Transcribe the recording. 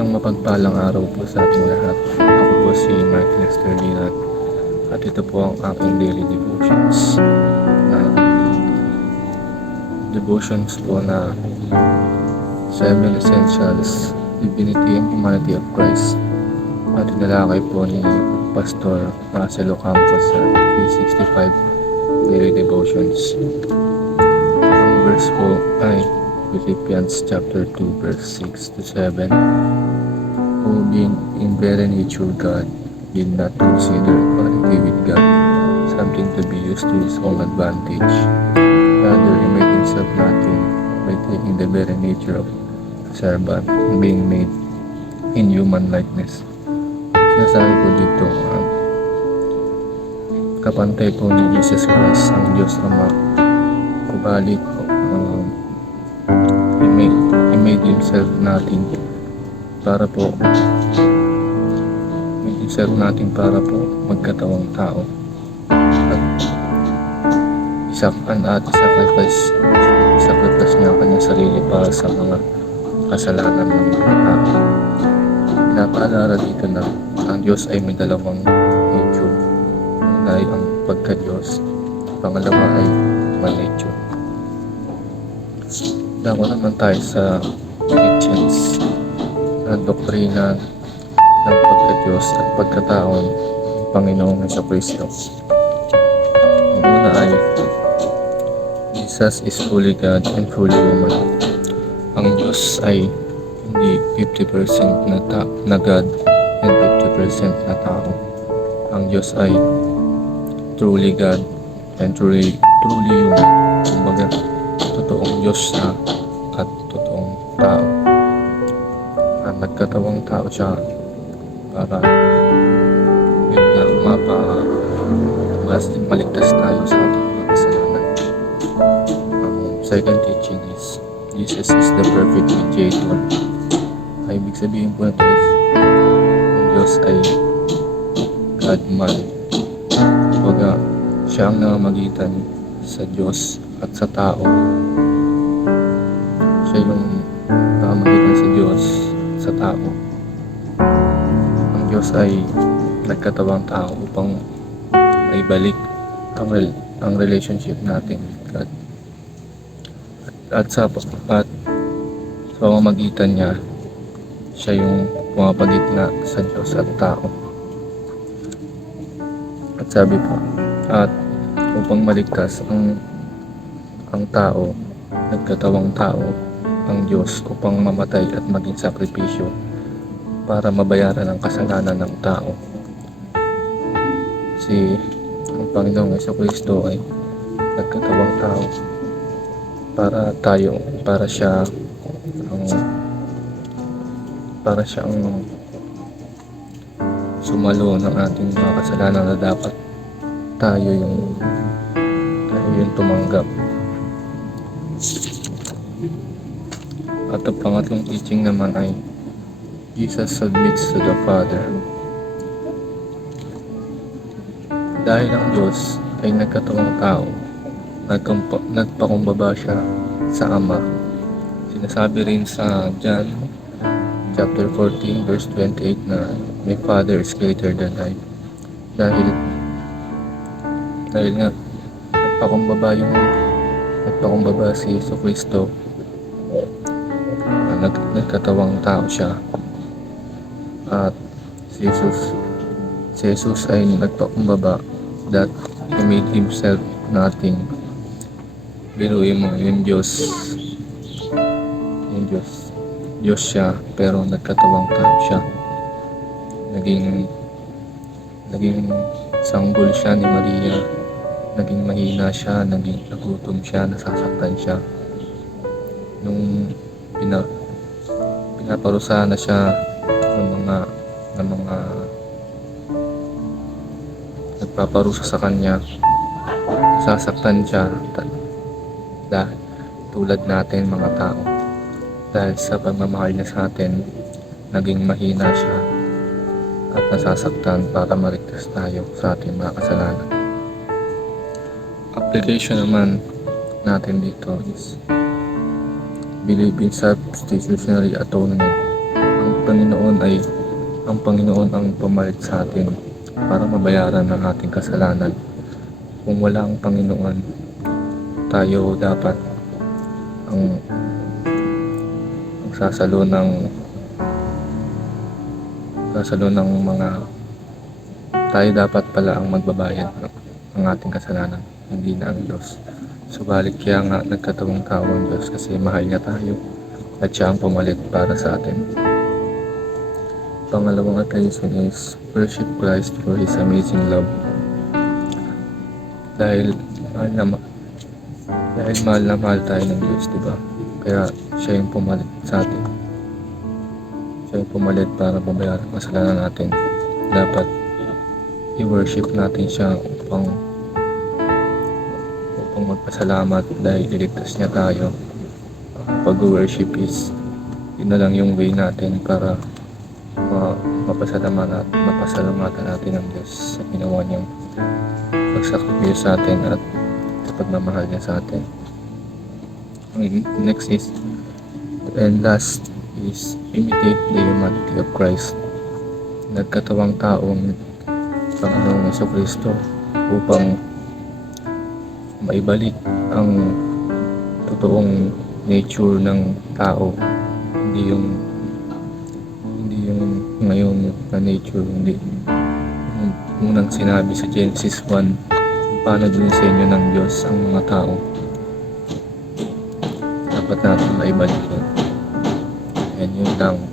Isang mapagpalang araw po sa ating lahat. Ako po si Mark Lester Lirat at ito po ang aking daily devotions na 7 Essentials, Divinity and Humanity of Christ at tinalakay po ni Pastor Marcelo Campos sa 365 daily devotions. Ang verse po ay Philippians chapter 2 verse 6 to 7. Who being in very nature God did not consider equality with God something to be used to his own advantage. Rather, he made himself nothing by taking the very nature of a servant and being made in human likeness. Sinasabi po dito, kapantay po ni Jesus Christ ang Diyos Ama. Kubalit He made himself nothing para po magkatawang tao at sacrifice niya ang kanyang sarili para sa mga kasalanan ng mga tao. Pinapaalala dito na ang Diyos ay may dalawang nature. Una ay ang pagka-Diyos, pangalawa ay man-nature. Dako naman tayo sa teachings na doktrina ng pagka-Diyos at pagkataon ng Panginoong Jesucristo. Ang una ay Jesus is fully God and fully human. Ang Diyos ay hindi 50% na God and 50% na tao. Ang Diyos ay truly God and truly human. Kumbaga, totoong Diyos siya at totoong tao. Nagkatawang tao siya para yun na maligtas tayo sa ating mga kasalanan. Ang second teaching is Jesus is the perfect mediator. Ay ibig sabihin po ito is ang Diyos ay God-man. Kumbaga, siya ang namamagitan sa Diyos at sa tao. Siya yung namamagitan sa Diyos sa tao. Ang Diyos ay nagkatawang tao upang maibalik ang relationship natin with God. At sa pamamagitan niya, siya yung pumapagitna sa Diyos at tao. At sabi po, at upang maligtas ang tao, nagkatawang tao, ang Diyos upang mamatay at maging sakripisyo para mabayaran ang kasalanan ng tao. Ang Panginoong Jesucristo ay nagkatawang tao para siya ang sumalo ng ating mga kasalanan na dapat tayo yung tumanggap. At ang pangatlong teaching naman ay Jesus submits to the Father. Dahil ang Diyos ay nagkatawang tao, nagpakumbaba siya sa Ama. Sinasabi rin sa John chapter 14 verse 28 na my Father is greater than I. Dahil nga nagpakumbaba si Jesucristo, nagkatawang tao siya, at si Jesus ay nagpakumbaba that He made Himself nothing. Biruin mo, yung Diyos siya, pero nagkatawang tao siya. Naging sanggol siya ni Maria, naging mahina siya, naging nagutom siya, nasasaktan siya. Nung pinaparusahan na siya ng mga nagpaparusa sa kanya, sasaktan siya dahil tulad natin mga tao. Dahil sa pagmamahal niya sa atin, naging mahina siya at nasasaktan para maligtas tayo sa ating mga kasalanan. Application naman natin dito is believe in substitutionary atonement. Ang ang Panginoon ang pumalit sa atin para mabayaran ang ating kasalanan. Kung wala ang Panginoon, tayo dapat ang sasalo ng mga tayo dapat pala ang magbabayad ng ating kasalanan, hindi na ang Diyos. Subalit kaya nga nagkatawang tao ang Diyos kasi mahal niya tayo at siya ang pumalit para sa atin. Pangalawang attention is worship Christ for His amazing love. Dahil mahal na mahal tayo ng Diyos, diba? Kaya siya yung pumalit sa atin. Siya yung pumalit para babayaran ang kasalanan natin. Dapat i-worship natin siya upang magpasalamat dahil iligtas niya tayo. Pag-worship is yun na lang yung way natin para mapasalamatan natin ang Diyos sa ginawa niyang pagsakripisyo sa atin at sa pagmamahal niya sa atin. Next is and last is imitate the humanity of Christ. Nagkatawang taong Panginoong Jesucristo upang maibalik ang totoong nature ng tao, hindi yung ngayon na nature, hindi yung unang sinabi sa Genesis 1 paano dinisenyo ng Diyos ang mga tao. Dapat natin maibalik yun. And yun lang.